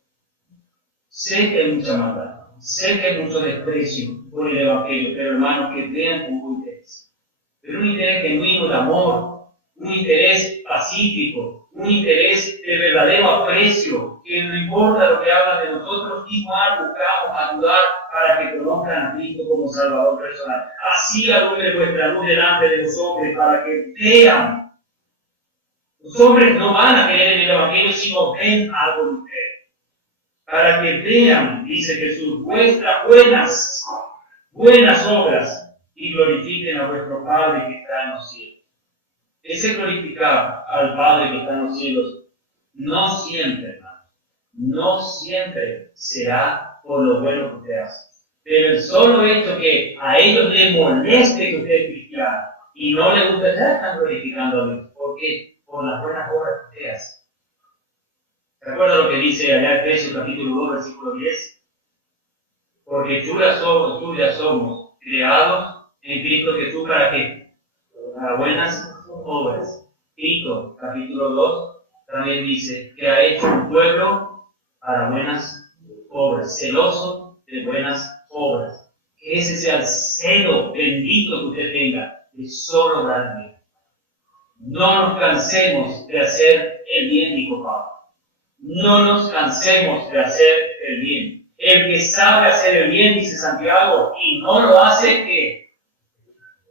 Sé que hay mucha maldad, sé que hay mucho desprecio por el Evangelio, pero hermanos, que vean con buen interés. Pero un interés genuino de amor, un interés pacífico, un interés de verdadero aprecio, que no importa lo que hablan de nosotros, igual buscamos ayudar para que conozcan a Cristo como Salvador personal. Así alumbre vuestra luz delante de los hombres, para que vean. Los hombres no van a creer en el Evangelio si no ven algo de ustedes. Para que vean, dice Jesús, vuestras buenas obras y glorifiquen a vuestro Padre que está en los cielos. Ese glorificar al Padre que está en los cielos no siempre, hermano, no siempre será por lo bueno que usted hace. Pero el solo hecho que a ellos les moleste que usted es cristiano y no les gusta, ya están glorificando a Dios. ¿Por qué? Por las buenas obras que usted hace. ¿Recuerda lo que dice allá Efesios capítulo 2, versículo 10? Porque tuyas somos creados en Cristo Jesús, ¿para qué? Para buenas obras. Tito capítulo 2 también dice que ha hecho un pueblo para buenas obras, celoso de buenas obras. Que ese sea el celo bendito que usted tenga, de solo dar bien. No nos cansemos de hacer el bien, dijo Pablo. No nos cansemos de hacer el bien. El que sabe hacer el bien, dice Santiago, y no lo hace, que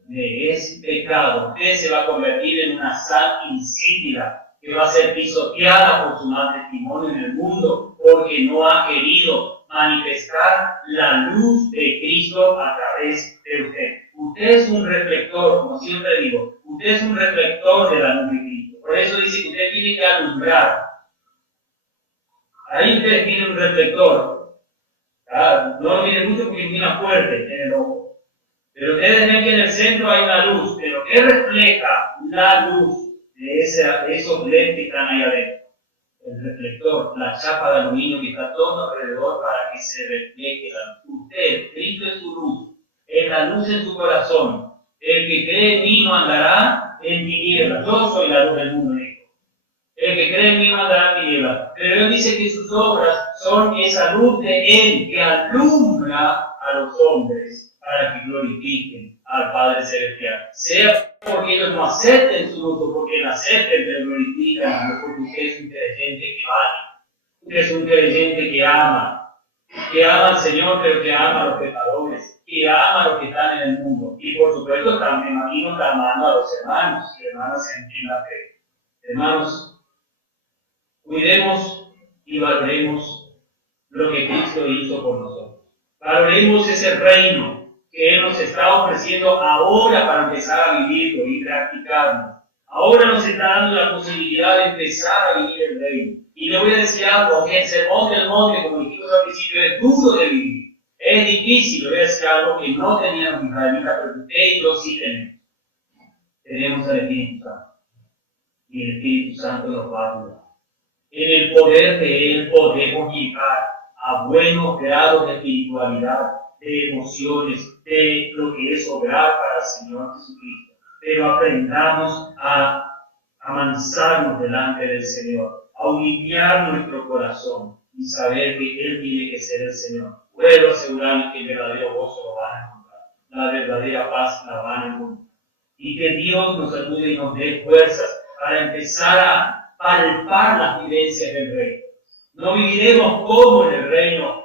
le es pecado. Usted se va a convertir en una sal insípida que va a ser pisoteada por su mal testimonio en el mundo, porque no ha querido manifestar la luz de Cristo a través de usted. Usted es un reflector, como siempre digo, usted es un reflector de la luz de Cristo. Por eso dice que usted tiene que alumbrar. Ahí usted tiene un reflector. No lo tiene mucho porque tiene una fuerte en el ojo. Pero ustedes ven que en el centro hay una luz, pero ¿qué refleja la luz de esos LEDs que están ahí adentro? El reflector, la chapa de aluminio que está todo alrededor para que se refleje la luz. Usted, Cristo es su luz, es la luz en su corazón. El que cree en mí no andará en tinieblas. Yo soy la luz del mundo, dijo. El que cree en mí no andará en tinieblas. Pero él dice que sus obras son esa luz de él que alumbra a los hombres para que glorifiquen al Padre Celestial. Sea porque ellos no acepten su luz o porque la acepten, pero glorifican, porque usted es un creyente que vale. Usted es un creyente que ama al Señor, pero que ama a los pecadores, que ama a los que están en el mundo. Y por supuesto también aquí nos está amando a los hermanos y hermanas en la fe. Hermanos, cuidemos y valoremos lo que Cristo hizo por nosotros. Valoremos ese reino que Él nos está ofreciendo ahora para empezar a vivirlo y practicarlo. Ahora nos está dando la posibilidad de empezar a vivir el reino. Y le voy a decir algo, que el sermón del monte, como dijimos al principio, es duro de vivir. Es difícil, le voy a decir algo que no teníamos en israelitas, pero usted y yo sí tenemos. Tenemos el Espíritu Santo. Y el Espíritu Santo nos va a ayudar. En el poder de Él podemos llegar a buenos grados de espiritualidad, de emociones, de lo que es obrar para el Señor Jesucristo. Pero aprendamos a amansarnos delante del Señor, a humillar nuestro corazón y saber que Él tiene que ser el Señor. Puedo asegurarles que el verdadero gozo lo van a encontrar, la verdadera paz la van a encontrar. Y que Dios nos ayude y nos dé fuerzas para empezar a palpar las vivencias del reino. No viviremos como en el reino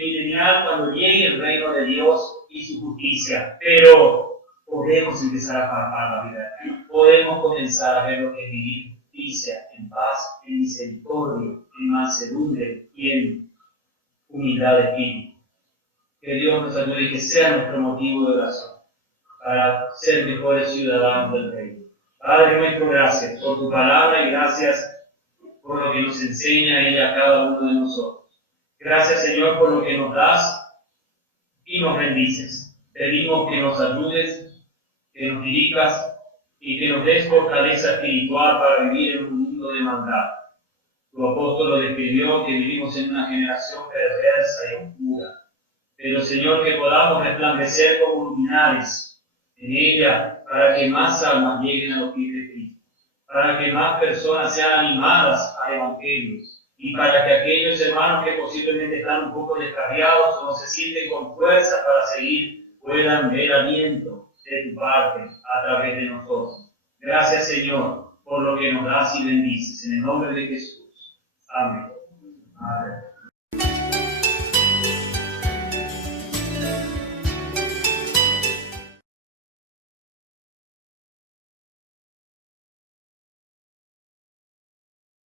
milenial cuando llegue el reino de Dios y su justicia, pero podemos empezar a palpar la vida. Podemos comenzar a ver lo que es vivir justicia, en paz, en misericordia, en mansedumbre y en humildad de espíritu. Que Dios nos ayude y que sea nuestro motivo de oración para ser mejores ciudadanos del reino. Padre nuestro, gracias por tu palabra y gracias por lo que nos enseña ella a cada uno de nosotros. Gracias, Señor, por lo que nos das y nos bendices. Pedimos que nos ayudes, que nos dirijas y que nos des fortaleza espiritual para vivir en un mundo de maldad. Tu apóstol lo describió, que vivimos en una generación perversa y oscura. Pero, Señor, que podamos resplandecer como luminares en ella para que más almas lleguen a los pies de Cristo, para que más personas sean animadas al Evangelio y para que aquellos hermanos que posiblemente están un poco descarriados o no se sienten con fuerza para seguir puedan ver aliento de tu parte a través de nosotros. Gracias, Señor, por lo que nos das y bendices. En el nombre de Jesús. Amén. Amén.